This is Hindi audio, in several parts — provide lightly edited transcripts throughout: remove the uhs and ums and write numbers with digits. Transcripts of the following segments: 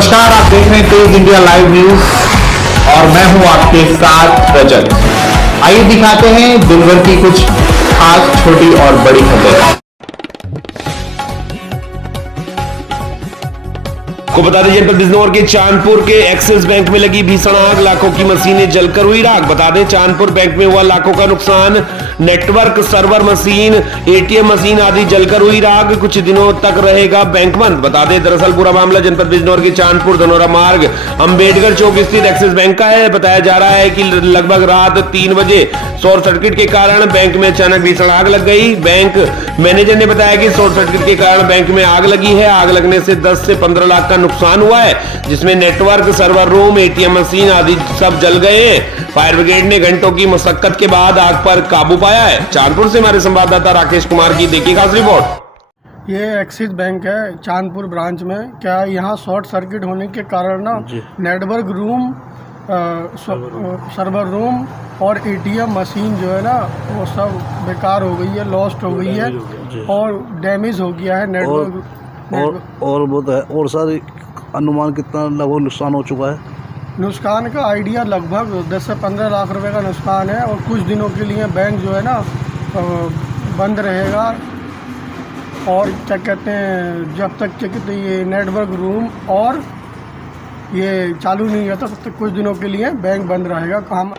नमस्कार, आप देख रहे हैं तेज इंडिया लाइव न्यूज और मैं हूं आपके साथ रजत। आइए दिखाते हैं दिन भर की कुछ खास छोटी और बड़ी खबरें। को बता दें जनपद बिजनौर के चांदपुर के एक्सिस बैंक में लगी भीषण आग, लाखों की मशीनें जलकर हुई राख। बता दें चांदपुर बैंक में हुआ लाखों का नुकसान, network, server machine, ATM machine आदि जलकर हुई राख। कुछ दिनों तक रहेगा बैंक बंद। बता दें दरअसल पूरा मामला जनपद बिजनौर के चांदपुर धनौरा मार्ग अंबेडकर चौक स्थित एक्सिस बैंक का है। बताया जा रहा है कि लगभग रात 3 बजे शॉर्ट सर्किट के कारण बैंक में अचानक भीषण आग लग गई। बैंक मैनेजर ने बताया कि शॉर्ट सर्किट के कारण बैंक में आग लगी है। आग लगने से 10 से 15 लाख का नुकसान हुआ है, जिसमें network, server room, ATM machine आदि सब जल गए हैं। फायर ब्रिगेड ने घंटों की मशक्कत के बाद आग पर काबू पाया है। चांदपुर से हमारे संवाददाता राकेश कुमार की देखिए खास रिपोर्ट। ये एक्सिस बैंक है चांदपुर ब्रांच में। क्या यहाँ शॉर्ट सर्किट होने के कारण ना नेटवर्क रूम, सर्वर रूम और एटीएम मशीन जो है ना वो सब बेकार हो गई है, लॉस्ट हो गई है और डैमेज हो गया है नेटवर्क। और वो तो है। और सारी अनुमान कितना लगभग नुकसान हो चुका है? नुकसान का आइडिया लगभग 10 से 15 लाख रुपए का नुकसान है और कुछ दिनों के लिए बैंक जो है ना बंद रहेगा। और क्या कहते हैं, जब तक ये नेटवर्क रूम और ये चालू नहीं होता तब तक कुछ दिनों के लिए बैंक बंद रहेगा। काम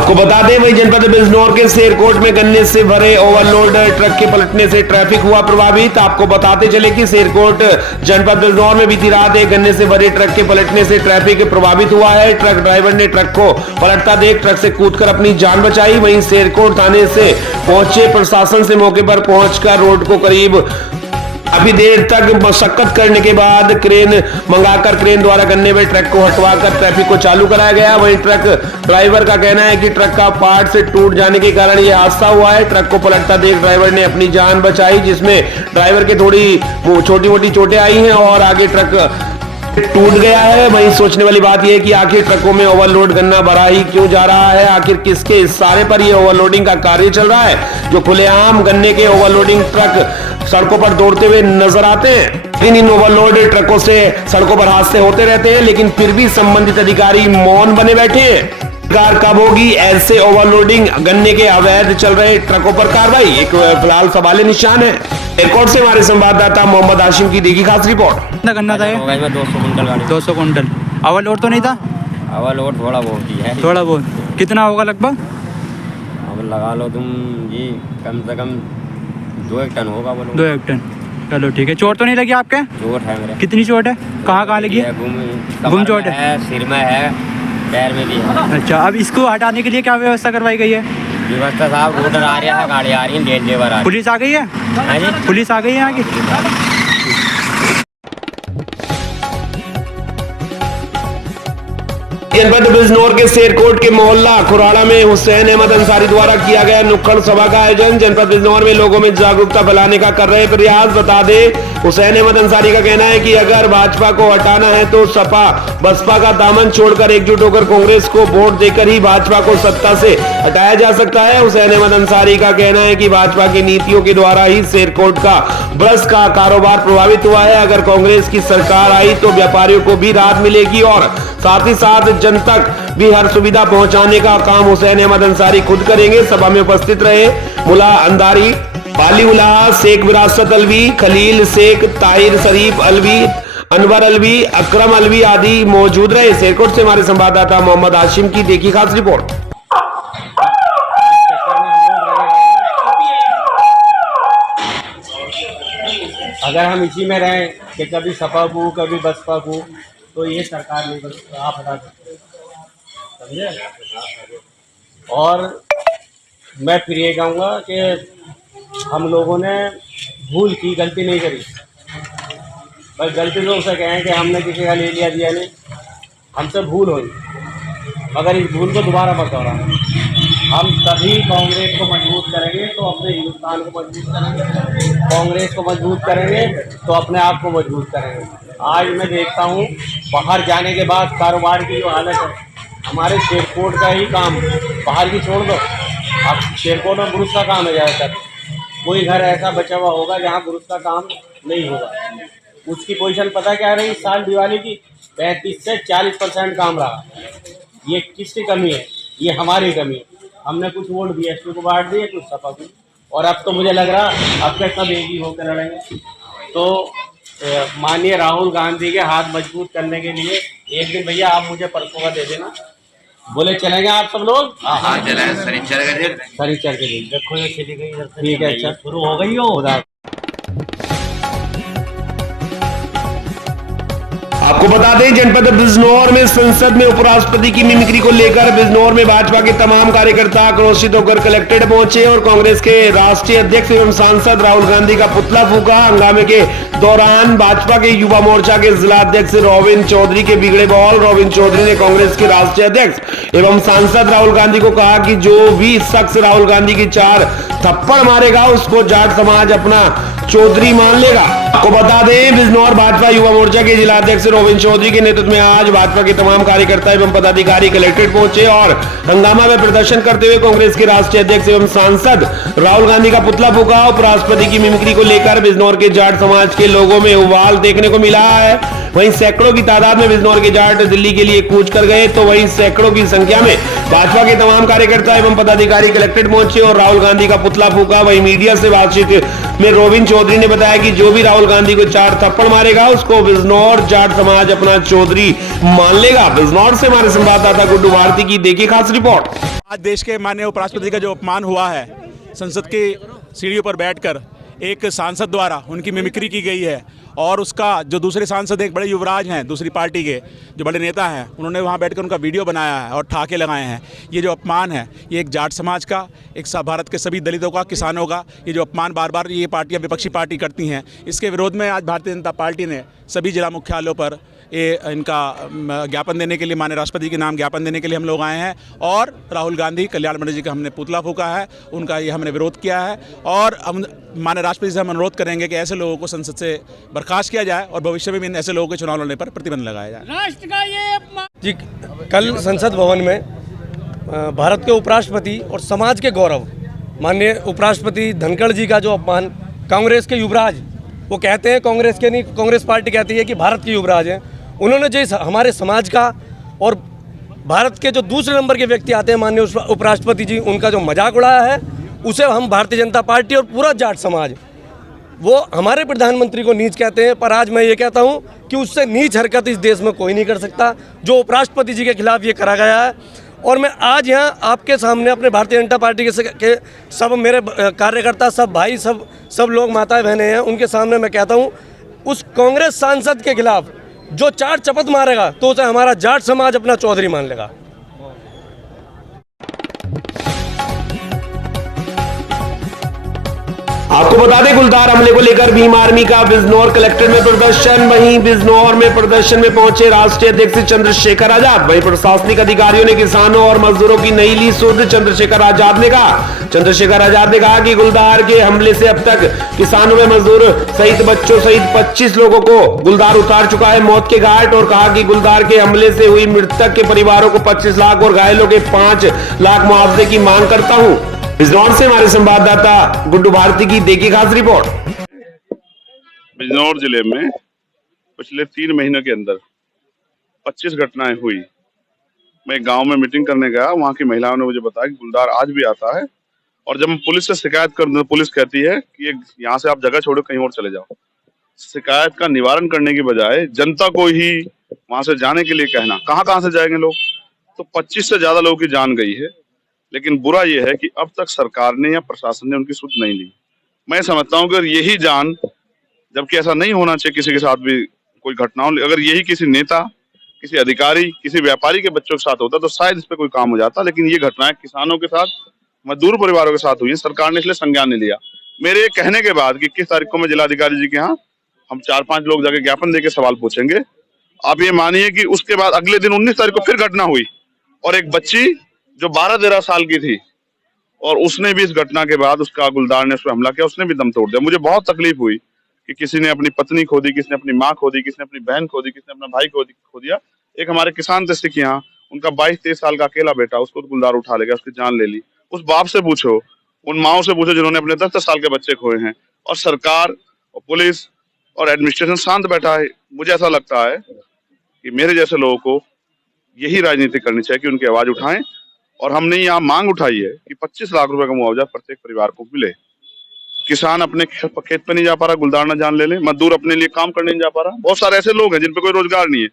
को बता दें वही जनपद बिजनौर के शेरकोट में गन्ने से भरे ओवरलोड ट्रक के पलटने से ट्रैफिक हुआ प्रभावित। आपको बताते चले कि शेरकोट जनपद बिजनौर में बीती रात एक गन्ने से भरे ट्रक के पलटने से ट्रैफिक प्रभावित हुआ है। ट्रक ड्राइवर ने ट्रक को पलटता देख ट्रक से कूदकर अपनी जान बचाई। वहीं शेरकोट थाने से पहुंचे प्रशासन से मौके पर पहुंचकर रोड को करीब अभी देर तक मशक्कत करने के बाद क्रेन मंगाकर क्रेन द्वारा गन्ने में ट्रक को हटवाकर ट्रैफिक को चालू कराया गया। वहीं ट्रक ड्राइवर का कहना है कि ट्रक का पार्ट से टूट जाने के कारण यह हादसा हुआ है। ट्रक को पलटता देख ड्राइवर ने अपनी जान बचाई, जिसमें ड्राइवर के थोड़ी छोटी मोटी चोटें आई हैं और आगे ट्रक टूट गया है। वहीं सोचने वाली बात यह है कि आखिर ट्रकों में ओवरलोड गन्ना भरा ही क्यों जा रहा है, आखिर किसके इशारे पर यह ओवरलोडिंग का कार्य चल रहा है, जो खुलेआम गन्ने के ओवरलोडिंग ट्रक सड़कों पर दौड़ते हुए नजर आते हैं। इन ओवरलोड ट्रकों से सड़कों पर हादसे होते रहते हैं, लेकिन फिर भी संबंधित अधिकारी मौन बने बैठे हैं। सरकार कब होगी ऐसे ओवरलोडिंग गन्ने के अवैध चल रहे ट्रकों पर कार्रवाई, एक फिलहाल सवाल निशान है। एयरपोर्ट से हमारे संवाददाता मोहम्मद हाशिम की देखी खास रिपोर्ट। कितना गन्ना था? 200 कुंटल गाड़ी। 200 कुंटल। ओवरलोड तो नहीं था? ओवरलोड थोड़ा बहुत ही है। थोड़ा बहुत कितना होगा लगभग? अब लगा लो तुम जी, कम से कम 2-1 टन होगा। 2-1 टन। चलो ठीक है। चोट तो नहीं लगी आपके? चोट है मेरे। कितनी चोट है? कहाँ लगी है? घूम चोट है, सिर में है, पैर में भी है। अच्छा, अब इसको हटाने के लिए क्या व्यवस्था करवाई गई है? व्यवस्था साहब, रोडर आ रहा है, गाड़ी आ रही है, लेबर आ रही है। पुलिस आ गई है? हाँ जी, पुलिस आ गई है यहाँ की? जनपद बिजनौर के शेरकोट के मोहल्ला खुराड़ा में हुसैन अहमद अंसारी द्वारा किया गया नुक्कड़ सभा का आयोजन। जनपद बिजनौर में लोगों में जागरूकता फैलाने का कर रहे प्रयास। बता दे हुसैन अहमद अंसारी का कहना है कि अगर भाजपा को हटाना है तो सपा बसपा का दामन छोड़कर एकजुट होकर कांग्रेस को वोट देकर ही भाजपा को सत्ता से हटाया जा सकता है। हुसैन अहमद अंसारी का कहना है कि भाजपा की नीतियों के द्वारा ही शेरकोट का ब्रश का कारोबार प्रभावित हुआ है। अगर कांग्रेस की सरकार आई तो व्यापारियों को भी राहत मिलेगी और साथ ही साथ जन तक भी हर सुविधा पहुंचाने का काम हुसैन अहमद अंसारी खुद करेंगे। सभा में उपस्थित रहे मुला अंदारी, बाली उल्लाह, शेख विरासत अलवी, खलील शेख, ताहिर शरीफ अलवी, अनवर अलवी, अकरम अलवी आदि मौजूद रहे। शेरकोट से हमारे संवाददाता मोहम्मद हाशिम की देखी खास रिपोर्ट। अगर हम इसी में रहें कि कभी सपा को कभी बसपा को, तो ये सरकार नहीं बन सकती, आप हटा सकते, समझे। और मैं फिर ये कहूँगा कि हम लोगों ने भूल की, गलती नहीं करी। बस गलती लोग से कहें कि हमने किसी का ले लिया दिया नहीं, हमसे भूल हुई, मगर इस भूल को दोबारा मत दोहराना। हम तभी कांग्रेस को मजबूत करेंगे तो अपने हिंदुस्तान को मजबूत करेंगे, कांग्रेस को मजबूत करेंगे तो अपने आप को मजबूत करेंगे। आज मैं देखता हूँ बाहर जाने के बाद कारोबार की जो हालत है, हमारे शेरकोट का ही काम बाहर की छोड़ दो, अब शेरकोट में ब्रुश का काम है ज़्यादातर। कोई घर ऐसा बचा हुआ होगा जहाँ ब्रुश का काम नहीं होगा। उसकी पोजीशन पता क्या रही इस साल दिवाली की? 35 से 40% काम रहा। ये किसकी कमी है? ये हमारी कमी है। हमने कुछ वोट बीएसपी को बांट दिए, कुछ सपा को, और अब तो मुझे लग रहा अब तक सब एक ही होकर लड़ेंगे। तो माननीय राहुल गांधी के हाथ मजबूत करने के लिए एक दिन भैया आप मुझे परसों का दे देना। बोले चलेंगे आप सब लोग? हाँ चलेंगे। शनिचर के दिन देखो ये चली गई इधर से। ठीक है, अच्छा शुरू हो गई हो। आपको बता दें जनपद बिजनौर में संसद में उपराष्ट्रपति की मिमिक्री को लेकर बिजनौर में भाजपा के तमाम कार्यकर्ता आक्रोशित होकर कलेक्ट्रेट पहुंचे और कांग्रेस के राष्ट्रीय अध्यक्ष एवं सांसद राहुल गांधी का पुतला फूंका। हंगामे के दौरान भाजपा के युवा मोर्चा के जिला अध्यक्ष रोविन चौधरी के बिगड़े बॉल। रोविन चौधरी ने कांग्रेस के राष्ट्रीय अध्यक्ष एवं सांसद राहुल गांधी को कहा कि जो भी शख्स राहुल गांधी की 4 थप्पड़ मारेगा उसको जाट समाज अपना चौधरी मान लेगा। आपको बता दें बिजनौर भाजपा युवा मोर्चा के जिला अध्यक्ष रोविन चौधरी के नेतृत्व में आज भाजपा के तमाम कार्यकर्ता एवं पदाधिकारी कलेक्ट्रेट पहुंचे और हंगामा में प्रदर्शन करते हुए कांग्रेस के राष्ट्रीय अध्यक्ष एवं सांसद राहुल गांधी का पुतला फूंका। उपराष्ट्रपति की मिमिक्री को लेकर बिजनौर के जाट समाज के लोगों में उबाल देखने को मिला है। वहीं सैकड़ों की तादाद में बिजनौर के जाट दिल्ली के लिए कूच कर गए, तो वहीं सैकड़ों की संख्या में भाजपा के तमाम कार्यकर्ता एवं पदाधिकारी कलेक्ट्रेट पहुंचे और राहुल गांधी का पुतला फूंका। वहीं मीडिया से बातचीत में रोविन चौधरी ने बताया कि जो भी राहुल गांधी को 4 थप्पड़ मारेगा उसको बिजनौर जाट समाज अपना चौधरी मान लेगा। बिजनौर से हमारे संवाददाता गुड्डू भारती की देखिए खास रिपोर्ट। आज देश के माननीय उपराष्ट्रपति का जो अपमान हुआ है, संसद की सीढ़ियों पर बैठकर एक सांसद द्वारा उनकी मिमिक्री की गई है और उसका जो दूसरे सांसद एक बड़े युवराज हैं दूसरी पार्टी के जो बड़े नेता हैं, उन्होंने वहां बैठकर उनका वीडियो बनाया है और ठाके लगाए हैं। ये जो अपमान है ये एक जाट समाज का, एक भारत के सभी दलितों का, किसानों का ये जो अपमान बार बार ये पार्टियां विपक्षी पार्टी करती हैं, इसके विरोध में आज भारतीय जनता पार्टी ने सभी जिला मुख्यालयों पर इनका ज्ञापन देने के लिए, माननीय राष्ट्रपति के नाम ज्ञापन देने के लिए हम लोग आए हैं और राहुल गांधी कल्याण बनर्जी का हमने पुतला फूंका है, उनका ये हमने विरोध किया है और हम माननीय राष्ट्रपति से हम अनुरोध करेंगे कि ऐसे लोगों को संसद से बर्खास्त किया जाए और भविष्य में भी ऐसे लोगों के चुनाव लड़ने पर प्रतिबंध लगाया जाए। राष्ट्र का ये जी कल संसद भवन में भारत के उपराष्ट्रपति और समाज के गौरव माननीय उपराष्ट्रपति धनखड़ जी का जो अपमान, कांग्रेस के युवराज, वो कहते हैं कांग्रेस के नहीं, कांग्रेस पार्टी कहती है कि भारत के युवराज हैं, उन्होंने जो हमारे समाज का और भारत के जो दूसरे नंबर के व्यक्ति आते हैं माननीय उपराष्ट्रपति जी, उनका जो मजाक उड़ाया है, उसे हम भारतीय जनता पार्टी और पूरा जाट समाज वो हमारे प्रधानमंत्री को नीच कहते हैं। पर आज मैं ये कहता हूँ कि उससे नीच हरकत इस देश में कोई नहीं कर सकता जो उपराष्ट्रपति जी के खिलाफ ये करा गया है। और मैं आज यहाँ आपके सामने अपने भारतीय जनता पार्टी के सब मेरे कार्यकर्ता, सब भाई, सब लोग, माताएं बहनें हैं, उनके सामने मैं कहता हूँ उस कांग्रेस सांसद के खिलाफ जो 4 चपत मारेगा तो उसे हमारा जाट समाज अपना चौधरी मान लेगा। आपको बता दें गुलदार हमले को लेकर भीम आर्मी का बिजनौर कलेक्ट्रेट में प्रदर्शन। वहीं बिजनौर में प्रदर्शन में पहुंचे राष्ट्रीय अध्यक्ष चंद्रशेखर आजाद। वहीं प्रशासनिक अधिकारियों ने किसानों और मजदूरों की नहीं ली सुध। चंद्रशेखर आजाद ने कहा कि गुलदार के हमले से अब तक किसानों में मजदूर सहित बच्चों सहित 25 लोगों को गुलदार उतार चुका है मौत के घाट, और कहा कि गुलदार के हमले से हुई मृतक के परिवारों को 25 लाख और घायलों के 5 लाख मुआवजे की मांग करता हूं। बिजनौर से हमारे संवाददाता गुड्डू भारती की देखिए खास रिपोर्ट। बिजनौर जिले में पिछले 3 महीनों के अंदर 25 घटनाएं हुई। मैं गांव में मीटिंग करने गया, वहां की महिलाओं ने मुझे बताया कि गुलदार आज भी आता है और जब हम पुलिस से शिकायत करते तो पुलिस कहती है कि यहाँ से आप जगह छोड़ो, कहीं और चले जाओ। शिकायत का निवारण करने की बजाय जनता को ही वहां से जाने के लिए कहना, कहाँ से जाएंगे लोग। तो 25 से ज्यादा लोगों की जान गई है। लेकिन बुरा यह है कि अब तक सरकार ने या प्रशासन ने उनकी सुध नहीं ली। मैं समझता हूं कि यही जान, जबकि ऐसा नहीं होना चाहिए किसी के साथ भी कोई घटना हो, अगर यही किसी नेता, किसी अधिकारी, किसी व्यापारी के बच्चों के साथ होता तो शायद इस पे कोई काम हो जाता। लेकिन ये घटनाएं किसानों के साथ, मजदूर परिवारों के साथ हुई है, सरकार ने इसलिए संज्ञान नहीं लिया। मेरे कहने के बाद कि 21 तारीख को मैं जिलाधिकारी जी के यहाँ हम 4-5 लोग जाके ज्ञापन देके सवाल पूछेंगे। आप ये मानिए कि उसके बाद अगले दिन 19 तारीख को फिर घटना हुई और एक बच्ची जो 12-13 साल की थी और उसने भी इस घटना के बाद उसका गुलदार ने उस पर हमला किया, उसने भी दम तोड़ दिया। मुझे बहुत तकलीफ हुई कि किसी ने अपनी पत्नी खो दी, किसी ने अपनी माँ खो दी, किसी ने अपनी बहन खो दी, किसी ने अपना भाई खो दिया। एक हमारे किसान थे सिख यहाँ, उनका 22-23 साल का अकेला बेटा, उसको गुलदार उठा ले गया, उसकी जान ले ली। उस बाप से पूछो, उन माओ से पूछो जिन्होंने अपने 10-10 साल के बच्चे खोए हैं। और सरकार और पुलिस और एडमिनिस्ट्रेशन शांत बैठा है। मुझे ऐसा लगता है कि मेरे जैसे लोगों को यही राजनीति करनी चाहिए कि उनकी आवाज उठाएं, और हमने यहाँ मांग उठाई है कि 25 लाख रुपए का मुआवजा प्रत्येक परिवार को मिले। किसान अपने खेत पे नहीं जा पा रहा, गुलदार जान ले ले, मजदूर अपने लिए काम करने नहीं जा पा रहा, बहुत सारे ऐसे लोग हैं जिन पे कोई रोजगार नहीं है।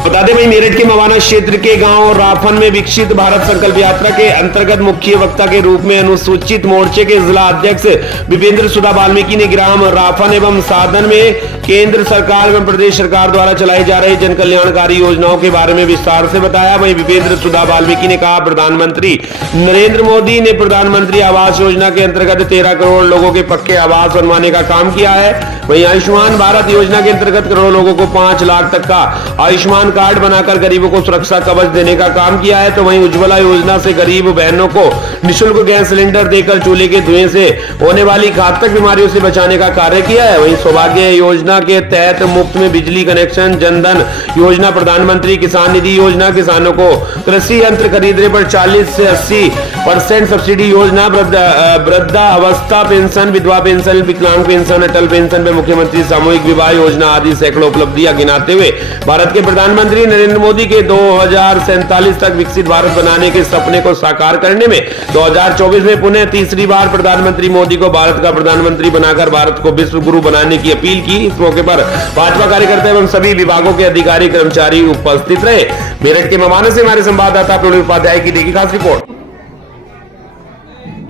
बता दें, वही मेरठ के मवाना क्षेत्र के गांव राफन में विकसित भारत संकल्प यात्रा के अंतर्गत मुख्य वक्ता के रूप में अनुसूचित मोर्चे के जिला अध्यक्ष विपेंद्र सुधा वाल्मीकि ने ग्राम राफन एवं साधन में केंद्र सरकार एवं प्रदेश सरकार द्वारा चलाई जा रही जन कल्याणकारी योजनाओं के बारे में विस्तार से बताया। वहीं विपेंद्र सुधा वाल्मीकि ने कहा, प्रधानमंत्री नरेंद्र मोदी ने प्रधानमंत्री आवास योजना के अंतर्गत 13 करोड़ लोगों के पक्के आवास बनवाने का काम किया है। वहीं आयुष्मान भारत योजना के अंतर्गत करोड़ों लोगों को 5 लाख तक का आयुष्मान कार्ड बनाकर गरीबों को सुरक्षा कवच देने का काम किया है। तो वहीं उज्ज्वला योजना से गरीब बहनों को निःशुल्क गैस सिलेंडर देकर चूल्हे के धुएं से होने वाली घातक बीमारियों से बचाने का कार्य किया है। वहीं सौभाग्य योजना के तहत मुफ्त में बिजली कनेक्शन, जनधन योजना, प्रधानमंत्री किसान निधि योजना, किसानों को कृषि यंत्र खरीदने पर 40 से 80% सब्सिडी योजना, वृद्धावस्था पेंशन, विधवा पेंशन, विकलांग पेंशन, अटल पेंशन में मुख्यमंत्री सामूहिक विवाह योजना आदि सैकड़ों उपलब्धियां गिनाते हुए भारत के प्रधानमंत्री नरेंद्र मोदी के 2047 तक विकसित भारत बनाने के सपने को साकार करने में 2024 में पुनः तीसरी बार प्रधानमंत्री मोदी को भारत का प्रधानमंत्री बनाकर भारत को विश्व गुरु बनाने की अपील की। इस मौके पर भाजपा कार्यकर्ता एवं सभी विभागों के अधिकारी कर्मचारी उपस्थित रहे। मेरठ के मवाना से हमारे संवाददाता प्रवीण उपाध्याय की देखी खास रिपोर्ट।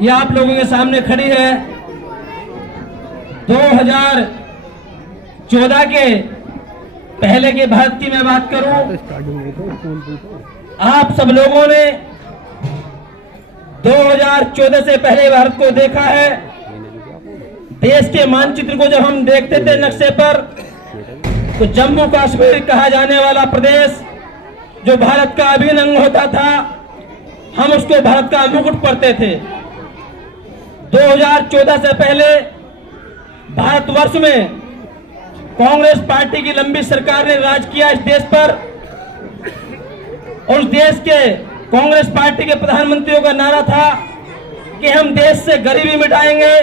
ये आप लोगों के सामने खड़ी है 2014 के पहले के भारत की मैं बात करूं, आप सब लोगों ने 2014 से पहले भारत को देखा है। देश के मानचित्र को जब हम देखते थे नक्शे पर, तो जम्मू कश्मीर कहा जाने वाला प्रदेश जो भारत का अभिन्न अंग होता था, हम उसको भारत का मुकुट पढ़ते थे। 2014 से पहले भारतवर्ष में कांग्रेस पार्टी की लंबी सरकार ने राज किया इस देश पर, और उस देश के कांग्रेस पार्टी के प्रधानमंत्रियों का नारा था कि हम देश से गरीबी मिटाएंगे,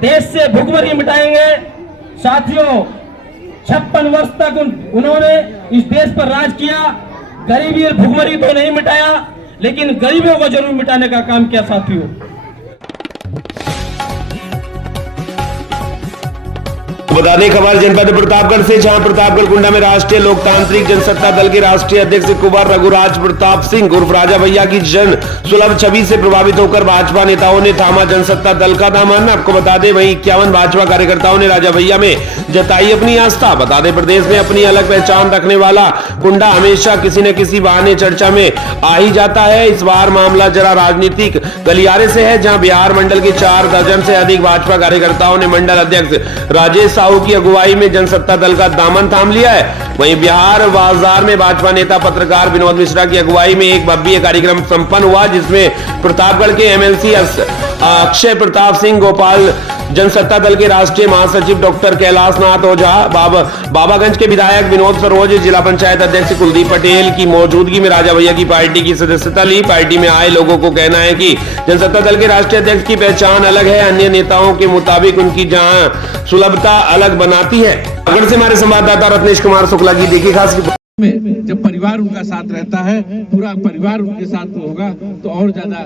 देश से भुखमरी मिटाएंगे। साथियों, 56 वर्ष तक उन्होंने इस देश पर राज किया, गरीबी और भुखमरी तो नहीं मिटाया, लेकिन गरीबों को जरूर मिटाने का काम किया। साथियों, बता दें, खबर जनपद प्रतापगढ़ से, जहां प्रतापगढ़ कुंडा में राष्ट्रीय लोकतांत्रिक जनसत्ता दल के राष्ट्रीय अध्यक्ष कुंवर रघुराज प्रताप सिंह उर्फ राजा भैया की जन सुलभ छवि से प्रभावित होकर भाजपा नेताओं ने थामा जनसत्ता दल का दामन। आपको बता दें, वहीं 51 भाजपा कार्यकर्ताओं ने राजा भैया में जताई अपनी आस्था। बता दें, प्रदेश में अपनी अलग पहचान रखने वाला कुंडा हमेशा किसी न किसी बहाने चर्चा में आ ही जाता है। इस बार मामला जरा राजनीतिक गलियारे से है, जहां बिहार मंडल के 4 दर्जन से अधिक भाजपा कार्यकर्ताओं ने मंडल अध्यक्ष राजेश साहू की अगुवाई में जनसत्ता दल का दामन थाम लिया है। वहीं बिहार बाजार में भाजपा नेता पत्रकार विनोद मिश्रा की अगुवाई में एक भव्य कार्यक्रम संपन्न हुआ, जिसमें प्रतापगढ़ के एमएलसी अक्षय प्रताप सिंह गोपाल, जनसत्ता दल के राष्ट्रीय महासचिव डॉक्टर कैलाश नाथ ओझा, बाबागंज के विधायक विनोद सरोज, जिला पंचायत अध्यक्ष कुलदीप पटेल की मौजूदगी में राजा भैया की पार्टी की सदस्यता ली। पार्टी में आए लोगों को कहना है कि जनसत्ता दल के राष्ट्रीय अध्यक्ष की पहचान अलग है, अन्य नेताओं के मुताबिक उनकी जहां सुलभता अलग बनाती है। अगर से हमारे संवाददाता रत्नेश कुमार शुक्ला की देखी खास रिपोर्ट। में जब परिवार उनका साथ रहता है, पूरा परिवार उनके साथ होगा, तो और ज्यादा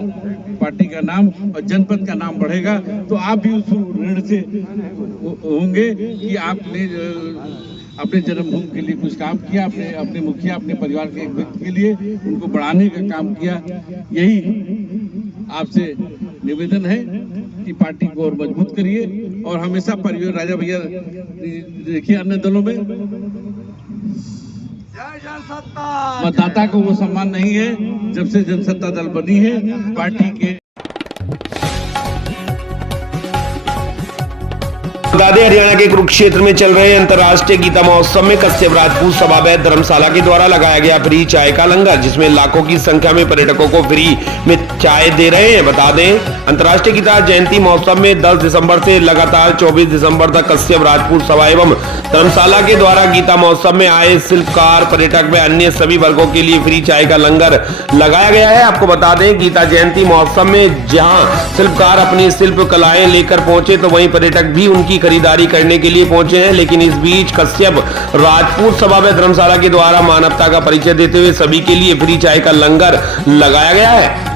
पार्टी का नाम और जनपद का नाम बढ़ेगा। तो आप भी उस ऋण से होंगे कि आपने अपने जन्मभूमि के लिए कुछ काम किया, अपने मुखिया, अपने परिवार के एक व्यक्ति के लिए उनको बढ़ाने का काम किया। यही आपसे निवेदन है कि पार्टी को और मजबूत करिए, और हमेशा परिवार राजा भैया देखिए अन्य दलों में मतदाता को वो सम्मान नहीं है जब से जनसत्ता दल बनी है। पार्टी के बता दें हरियाणा के कुरुक्षेत्र में चल रहे अंतर्राष्ट्रीय गीता महोत्सव में कश्यप राजपूत सभावैध धर्मशाला के द्वारा लगाया गया फ्री चाय का लंगर, जिसमें लाखों की संख्या में पर्यटकों को फ्री में चाय दे रहे हैं। बता दें अंतर्राष्ट्रीय गीता जयंती महोत्सव में 10 दिसंबर से लगातार 24 दिसंबर तक कश्यप राजपूत सभा एवं धर्मशाला के द्वारा गीता महोत्सव में आए शिल्पकार, पर्यटक व अन्य सभी वर्गों के लिए फ्री चाय का लंगर लगाया गया है। आपको बता दें गीता जयंती महोत्सव में जहां शिल्पकार अपनी शिल्प कलाएं लेकर पहुंचे तो वहीं पर्यटक भी उनकी खरीदारी करने के लिए पहुंचे हैं। लेकिन इस बीच कश्यप राजपूत सभा व धर्मशाला के द्वारा मानवता का परिचय देते हुए सभी के लिए फ्री चाय का लंगर लगाया गया है।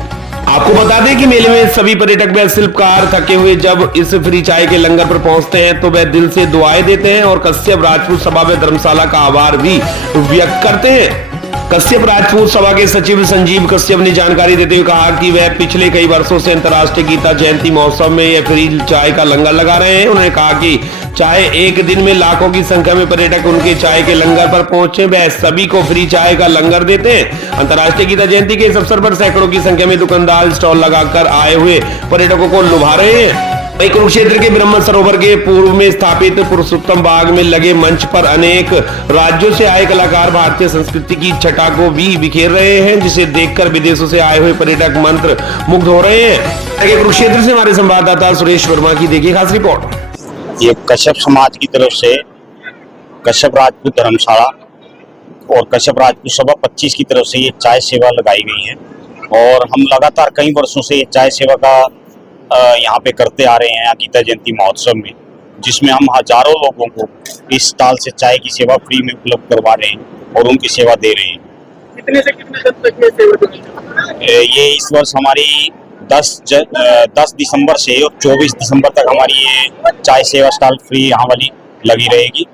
आपको बता दें कि मेले में सभी पर्यटक व शिल्पकार थके हुए जब इस फ्री चाय के लंगर पर पहुंचते हैं तो वह दिल से दुआएं देते हैं और कश्यप राजपूत सभा व धर्मशाला का आभार भी व्यक्त करते हैं। कश्यप राजपूत सभा के सचिव संजीव कश्यप ने जानकारी देते हुए कहा कि वह पिछले कई वर्षों से अंतर्राष्ट्रीय गीता जयंती महोत्सव में यह फ्री चाय का लंगर लगा रहे हैं। उन्होंने कहा कि चाहे एक दिन में लाखों की संख्या में पर्यटक उनके चाय के लंगर पर पहुंचे, वह सभी को फ्री चाय का लंगर देते हैं। अंतर्राष्ट्रीय गीता जयंती के इस अवसर पर सैकड़ों की संख्या में दुकानदार स्टॉल लगाकर आए हुए पर्यटकों को लुभा रहे हैं। वहीं कुरुक्षेत्र के ब्रह्म सरोवर के पूर्व में स्थापित पुरुषोत्तम बाग में लगे मंच पर अनेक राज्यों से आए कलाकार भारतीय संस्कृति की छटा को भी बिखेर रहे हैं, जिसे देखकर विदेशों से आए हुए पर्यटक मंत्र मुग्ध हो रहे हैं। कुरुक्षेत्र से हमारे संवाददाता सुरेश वर्मा की देखिए खास रिपोर्ट। ये कश्यप समाज की तरफ से कश्यप राजपूत धर्मशाला और कश्यप राजपूत सभा 25 की तरफ से ये चाय सेवा लगाई गई है और हम लगातार कई वर्षों से ये चाय सेवा का यहाँ पे करते आ रहे हैं गीता जयंती महोत्सव में, जिसमें हम हजारों लोगों को इस स्टॉल से चाय की सेवा फ्री में उपलब्ध करवा रहे हैं और उनकी सेवा दे रहे हैं। कितने से कितने तक ये सेवा? ये इस वर्ष हमारी 10 दिसंबर से और 24 दिसंबर तक हमारी ये चाय सेवा स्टॉल फ्री यहाँ वाली लगी रहेगी।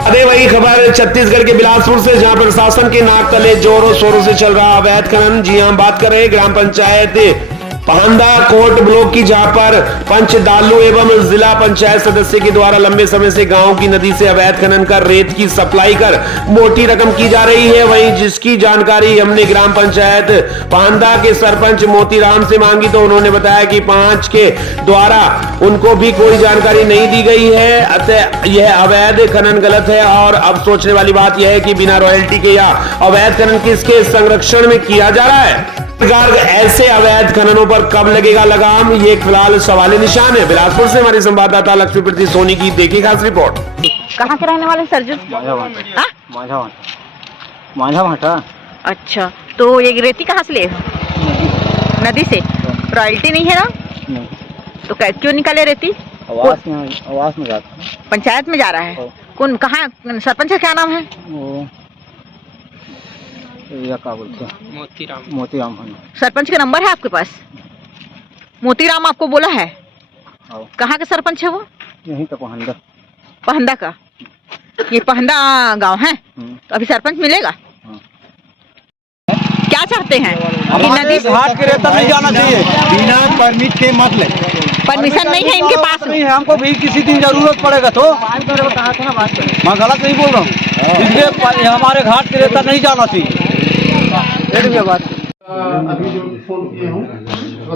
अरे वही खबर छत्तीसगढ़ के बिलासपुर से, जहां प्रशासन के नाक तले जोरों शोरों से चल रहा अवैध खनन। जी हां, बात कर रहे हैं ग्राम पंचायत पहंदा कोट ब्लॉक की, जहां पर पंच दालू एवं जिला पंचायत सदस्य के द्वारा लंबे समय से गांव की नदी से अवैध खनन कर रेत की सप्लाई कर मोटी रकम की जा रही है। वहीं जिसकी जानकारी हमने ग्राम पंचायत पहंदा के सरपंच मोतीराम से मांगी तो उन्होंने बताया कि 5 के द्वारा उनको भी कोई जानकारी नहीं दी गई है, अतः यह अवैध खनन गलत है। और अब सोचने वाली बात यह है कि बिना रॉयल्टी के या अवैध खनन किसके संरक्षण में किया जा रहा है। सरकार ऐसे अवैध खननों पर कब लगेगा लगाम, ये फिलहाल सवाल निशान है। बिलासपुर से हमारे संवाददाता लक्ष्मीप्रीति सोनी की देखिए खास रिपोर्ट। कहाँ के रहने वाले सर? माझा भाटा। अच्छा, तो ये रेती कहाँ से ले? नदी से। रॉयल्टी नहीं है ना? नहीं। तो क्यों निकाले रेती? आवास में जाता है। पंचायत में जा रहा है? कौन, कहाँ सरपंच का क्या नाम है? क्या बोलते हैं? मोतीराम। सरपंच का नंबर है आपके पास? मोतीराम आपको बोला है? कहाँ का सरपंच है वो? यहीं का पहंदा। पहंदा का? ये पहंदा गांव है? तो अभी सरपंच मिलेगा? क्या चाहते हैं कि नदी घाट के रेता नहीं जाना चाहिए बिना परमिट के, मत ले। परमिशन नहीं है इनके पास? नहीं है, हमको भी किसी दिन जरूरत पड़ेगा तो। मैं गलत नहीं बोल रहा हूँ, इसलिए हमारे घाट के रेता नहीं जाना चाहिए। अभी जो फोन किए हूँ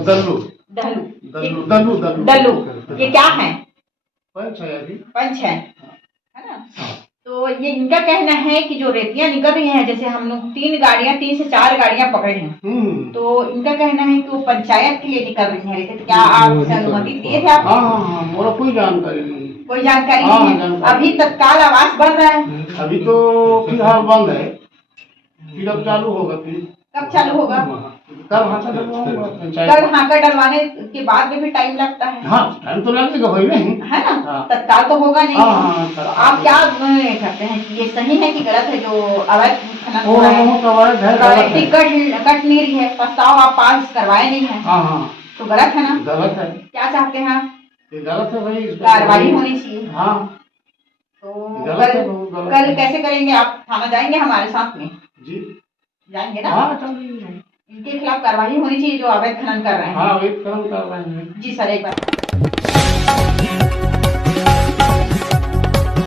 दल्लू, ये क्या है? पंच है। अभी पंच है ना? तो ये इनका कहना है कि जो रेतियां निकल रही हैं, जैसे हम लोग 3 से 4 गाड़ियां पकड़े हैं, तो इनका कहना है कि वो पंचायत के लिए निकल रही है रेती। तो क्या आप उसे अनुमति दिए थे आप? हाँ, कोई जानकारी नहीं। कोई जानकारी नहीं है। अभी तत्काल आवास बन रहा है? अभी तो फिलहाल बंद है, फिर अब चालू होगा। फिर कब चालू होगा? कल हाथा डलवाऊंगा पंचायत। कल हाथा डलवाने के बाद में भी टाइम लगता है? हाँ, टाइम तो लगेगा भाई, नहीं है ना? तत्काल तो होगा नहीं। तो आप क्या करते हैं कि ये सही है कि गलत है जो अवैध खनन हो रहा है? रॉयल्टी कट नहीं रही है, प्रस्ताव आप पास करवाए नहीं है, तो गलत है ना? गलत है। क्या चाहते हैं आप? गलत है भाई, कार्रवाई होनी चाहिए। हाँ, तो कल कैसे करेंगे आप? थाना जाएंगे हमारे साथ में? जी जाएंगे ना? हाँ, इनके खिलाफ कार्रवाई होनी चाहिए जो अवैध खनन कर रहे हैं। हाँ, अवैध खनन कर रहे हैं। जी सर, एक बार